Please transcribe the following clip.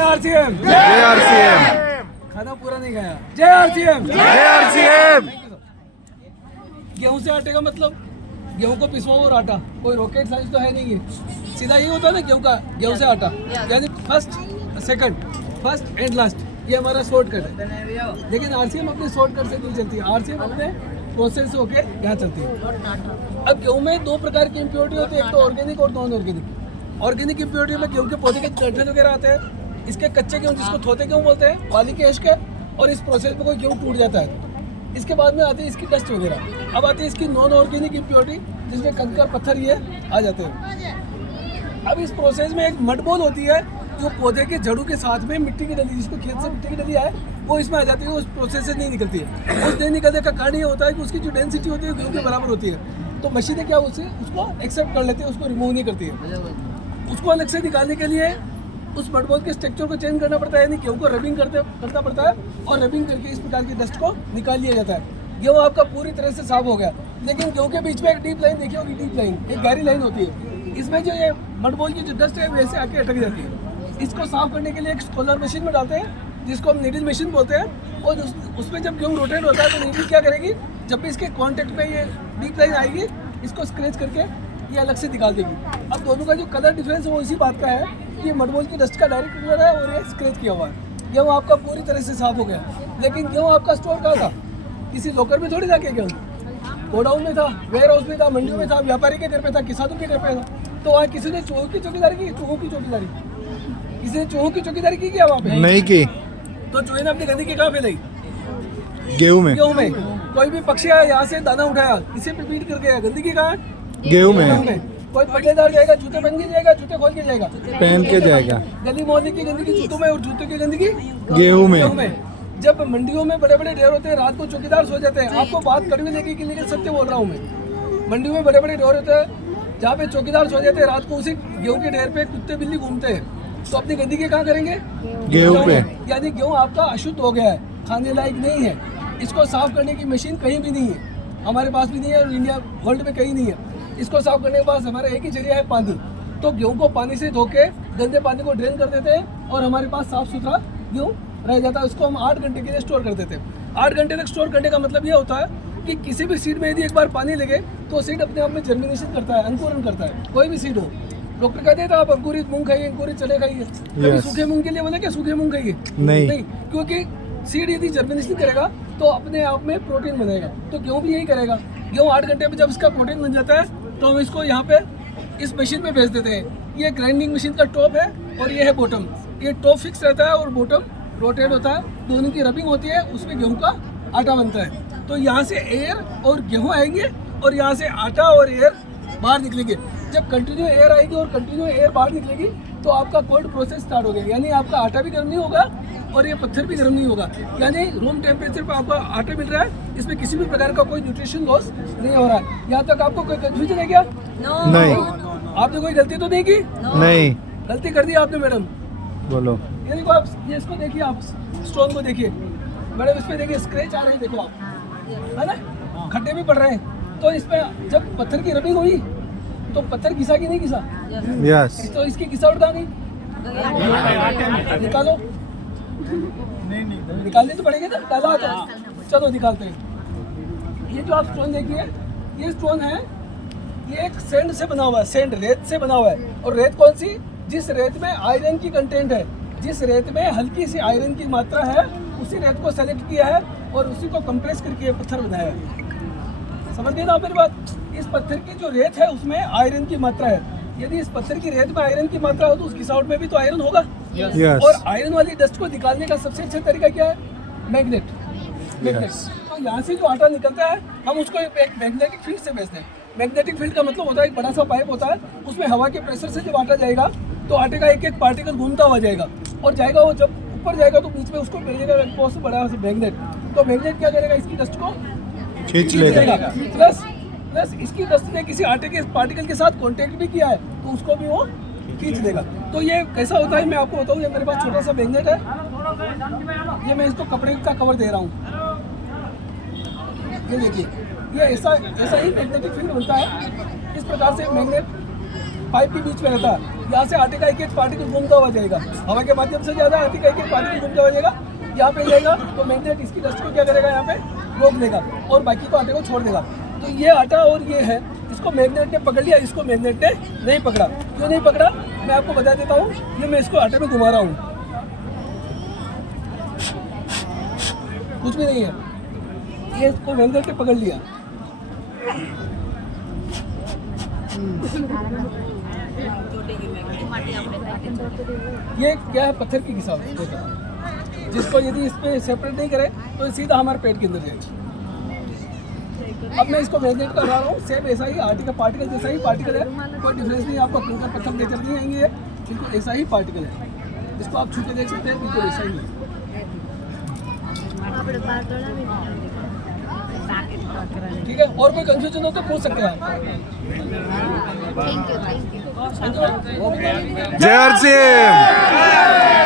RCM, जय RCM, खाना पूरा नहीं खाया। जय आरसीएम, जय आरसीएम। गेहूं से आटे का मतलब गेहूं को पिसवाओ और आटा, कोई रॉकेट साइंस तो है नहीं है। सीधा ये होता है ना गेहूं से आटा, यानी first second, first and last, ये हमारा शॉर्टकट है। लेकिन आरसीएम अपने शॉर्टकट से नहीं चलती है, आरसीएम अपने प्रोसेस से होके यहाँ चलती है। अब गेहूं में दो प्रकार की इम्प्योरिटी होती है, एक तो ऑर्गेनिक और नॉन ऑर्गेनिक। ऑर्गेनिक इम्प्योरिटी में गेहूं के पौधे के डंठल वगैरह आते हैं, इसके कच्चे गेहूं जिसको थोते गेहूं बोलते हैं, वाली के एश के, और इस प्रोसेस में कोई गेहूं टूट जाता है। इसके बाद में आती है इसकी डस्ट वगैरह। अब आती है इसकी नॉन ऑर्गेनिक इम्प्योरिटी, जिसमें कंकर पत्थर ये आ जाते हैं। अब इस प्रोसेस में एक मड बॉल होती है, जो पौधे के जड़ों के साथ में मिट्टी की डली, जिसको खेत से मिट्टी की डली आए, वो इसमें आ जाती है, उस प्रोसेस से नहीं निकलती है। उस नहीं निकलने का कारण ये होता है कि उसकी जो डेंसिटी होती है गेहूं के बराबर होती है, तो मशीनें क्या उसको एक्सेप्ट कर लेती है, उसको रिमूव नहीं करती है। उसको अलग से निकालने के लिए उस मड बॉल के स्ट्रक्चर को चेंज करना पड़ता है, यानी गेहूं को रबिंग करना पड़ता है, और रबिंग करके इस प्रकार की डस्ट को निकाल लिया जाता है। गेहूं आपका पूरी तरह से साफ हो गया। लेकिन गेहूं के बीच में एक डीप लाइन देखी होगी, डीप लाइन, एक गहरी लाइन होती है। इसमें जो ये मड बॉल की जो डस्ट है वैसे आके अटक जाती है। इसको साफ करने के लिए एक सोलर मशीन में डालते हैं, जिसको हम नीडल मशीन बोलते हैं, और उसमें जब गेहूं रोटेट होता है तो नीडल क्या करेगी, जब भी इसके कॉन्टेक्ट में ये डीप लाइन आएगी, इसको स्क्रैच करके ये अलग से निकाल देगी। अब दोनों का जो कलर डिफरेंस है वो इसी बात का है कि ये मड बॉल की डस्ट का डायरेक्ट कलर है और ये स्क्रैच किया हुआ है। गेहूं आपका पूरी तरह से साफ हो गया। लेकिन गेहूं आपका स्टोर कहाँ था? किसी लोकर में थोड़ी जाके गेहूं, गोडाउन में था, वेयर हाउस में था, मंडियों में था, व्यापारी के घर पे था, किसानों के घर पे था। तो वहाँ किसी ने चूहों की चौकीदारी की, चूहों की चौकीदारी, किसी ने चूहों की चौकीदारी की क्या वहाँ पे? नहीं की। तो चूहे ने अपनी गंदगी कहाँ फैलाई? गेहूं में। गेहूं में। कोई भी पक्षी आया यहाँ से दाना उठाया, इसे पे पीट कर गया, गंदगी कहाँ है? गेहूं में। कोई पट्टेदार जाएगा, जूते पहन के जाएगा, जूते खोल के जाएगा, पहन के जाएगा। गली मोहल्ले की गंदगी जूतों में, और जूतों की गंदगी गेहूं में। जब मंडियों में बड़े बड़े ढेर होते हैं, रात को चौकीदार सो जाते हैं। आपको बात कड़वी लगी कि लेकिन सत्य बोल रहा हूँ मैं। मंडियों में बड़े बड़े ढेर होते हैं, जहाँ पे चौकीदार सो जाते हैं, रात को उसी गेहूं के ढेर पे कुत्ते बिल्ली घूमते हैं, तो अपनी गंदगी कहाँ करेंगे? गेहूं पे। यानी गेहूं आपका अशुद्ध हो गया है, खाने लायक नहीं है। इसको साफ करने की मशीन कहीं भी नहीं है, हमारे पास भी नहीं है, और इंडिया वर्ल्ड में कहीं नहीं है। इसको साफ करने के पास हमारा एक ही जरिया है, पानी। तो गेहूं को पानी से धो के गंदे पानी को ड्रेन कर देते हैं, और हमारे पास साफ सुथरा गेहूं रह जाता है। उसको हम 8 घंटे के लिए स्टोर कर देते हैं। 8 घंटे तक स्टोर करने का मतलब ये होता है कि किसी भी सीड में यदि एक बार पानी लगे तो सीड अपने आप में जर्मिनेशन करता है, अंकुरण करता है। कोई भी सीड हो, डॉक्टर कहते हैं आप अंकुरित मूंग खाइए, अंकुरित चने खाइए। कभी सूखे मूंग के लिए बोले क्या सूखे मूंग खाइए? नहीं, क्योंकि सीड यदि जर्मिनेशन करेगा तो अपने आप में प्रोटीन बनेगा। तो गेहूं भी यही करेगा। गेहूं 8 घंटे में जब इसका प्रोटीन बन जाता है तो हम इसको यहाँ पे इस मशीन में भेज देते हैं। ये ग्राइंडिंग मशीन का टॉप है और ये है बॉटम। ये टॉप फिक्स रहता है और बॉटम रोटेट होता है, दोनों की रबिंग होती है, उसमें गेहूं का आटा बनता है। तो यहाँ से एयर और गेहूं आएंगे, और यहाँ से आटा और एयर बाहर निकलेंगे। जब कंटिन्यू एयर आएगी और कंटिन्यू एयर बाहर निकलेगी तो आपका कोल्ड प्रोसेस स्टार्ट हो गया, यानी आपका आटा भी गर्म नहीं होगा और ये पत्थर भी गर्म नहीं होगा। यानी रूम टेम्परेचर पर आपका आटा मिल रहा है, इसमें किसी भी प्रकार का कोई न्यूट्रिशन लॉस नहीं हो रहा है। यहाँ तक आपको कोई कंफ्यूजन है क्या? नहीं। आपने कोई गलती तो नहीं की? नहीं। गलती कर दी आपने मैडम। बोलो। ये देखो आप, ये इसको देखिए, आप स्टोन को देखिए मैडम, इस पे देखिए स्क्रैच आ रहे हैं, देखो आप, है ना, खड्डे भी पड़ रहे हैं। तो इसमें जब पत्थर की रबिंग हुई तो पत्थर घिसा कि नहीं घिसा? यस। तो इसकी घिसा उड़ता नहीं? निकालो। निकालनी तो पड़ेगी ना, डाला तो चलो निकालते हैं। ये जो आप स्टोन देखिए, ये स्टोन है, ये एक सैंड से बना हुआ है, सैंड, रेत से बना हुआ है। और रेत कौन सी? जिस रेत में आयरन की कंटेंट है, जिस रेत में हल्की सी आयरन की मात्रा है, उसी रेत को सेलेक्ट किया है और उसी को कंप्रेस करके पत्थर बनाया है। समझ गए ना आप मेरी बात? इस पत्थर की जो रेत है उसमें आयरन की मात्रा है। यदि इस पत्थर की रेत में आयरन की मात्रा हो तो उस घिसावट में भी तो आयरन होगा। Yes. और आयरन वाली डस्ट को निकालने का सबसे अच्छा तरीका क्या है? मैग्नेट। तो यहाँ से जो आटा निकलता है हम उसको एक मैग्नेटिक फील्ड से भेजते हैं। मैग्नेटिक फील्ड का मतलब होता है एक बड़ा सा पाइप होता है, उसमें हवा के प्रेशर से जब आटा जाएगा तो आटे का एक एक पार्टिकल घूमता हुआ जाएगा, और जाएगा वो जब ऊपर जाएगा तो बीच में उसको मिलेगा एक बहुत बड़ा मैग्नेट। तो मैग्नेट क्या करेगा? इसकी डस्ट को खींच लेगा। प्लस इसकी डस्ट ने किसी आटे के पार्टिकल के साथ कांटेक्ट भी किया है तो उसको भी वो खींच देगा। तो ये कैसा होता है मैं आपको बताऊँ। ये मेरे पास छोटा सा मैग्नेट है, ये मैं इसको कपड़े का कवर दे रहा हूँ। ये देखिए, ये ऐसा ही मैग्नेटिक फील्ड बनता है। इस प्रकार से मैग्नेट पाइप के बीच में रहता है। यहाँ से आटे का एक एक पार्टिकल घूमता हुआ जाएगा, हवा के माध्यम से ज़्यादा आटे का एक एक पार्टिकल घूमता हुआ जाएगा, यहाँ पे जाएगा तो मैग्नेट इसकी डस्ट को क्या करेगा, यहाँ पे रोक देगा और बाकी को आटे को छोड़ देगा। तो ये आटा और ये है, इसको मैग्नेट ने पकड़ लिया, इसको मैग्नेट ने नहीं पकड़ा। क्यों नहीं पकड़ा मैं आपको बता देता हूँ। ये मैं इसको आटे में घुमा रहा हूँ, कुछ भी नहीं है, ये इसको मैग्नेट ने पकड़ लिया। ये क्या है, पत्थर की घिसा होता है, जिसको यदि इस पे सेपरेट नहीं करे तो ये सीधा हमारे पेट के अंदर जाएगा। अब मैं इसको मैग्नेट कर रहा हूँ, सेम ऐसा ही आटे का पार्टिकल जैसा ही पार्टिकल है, कोई डिफरेंस नहीं, आपको कंकर पत्थर नेचर नहीं आएंगे, बिल्कुल ऐसा ही पार्टिकल है, इसको आप छू के देख सकते हैं, बिल्कुल ऐसा ही है। ठीक है, और कोई कंफ्यूजन हो तो पूछ सकते हैं आप। जय हर सिंह।